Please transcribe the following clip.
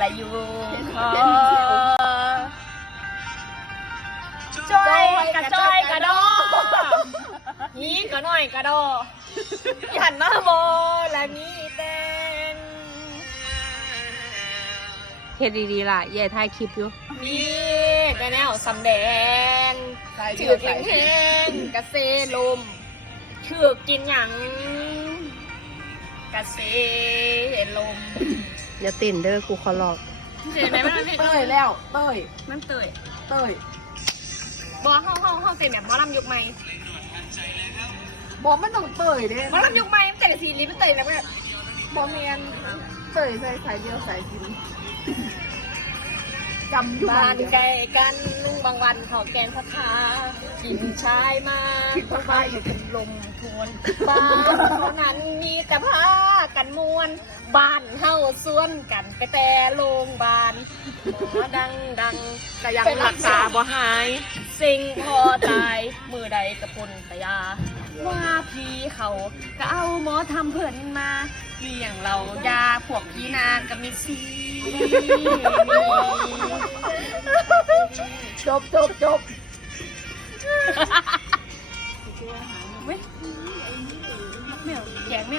ละอยู่คอจอยกระจอยกระดอฮีกระหน่อยกระดอหันมาโบและมีแตง เฮ็ดดีๆล่ะอย่าถ่ายคลิปอยู่ มีแต่แนวสำแดงถือกินแห้งกระเซลมถือกินหยังกระเซลม อย่าเต้นเด้อกูขอร้อง เจ๋ไหมมัน เต้ยแล้วเต้ย มันเตย เต้ย บอกห้องเต็มแบบหมอลำยุคใหม่ บอกมันต้องเต้ยเด้ หมอลำยุคใหม่มันแต่สีลิ้นมันเตยแล้วแบบ บอกเมียนเต้ยใส่สายเดียวสายกินจำอยู่ บ้าน เดียว ไกลกันลุงบางวันเขาแกนพัทากินชายมา คิดว่าไปอยู่ เป็นลมทวนบ้านเท่านั้นมีแต่ผ้ากันมวนบ้านเฮาสวนกันไปแต่โรงบาลหมอดังก็ยังรักษาบ่หาย สิ่งพอตายมือใดกระปุนตะยาว่าพี่เขาก็เอาหมอทำเพิ่นมาเลี้ยงเรายาพวกพี่นากับมิซี จบ เว้ยแมวแกงแมว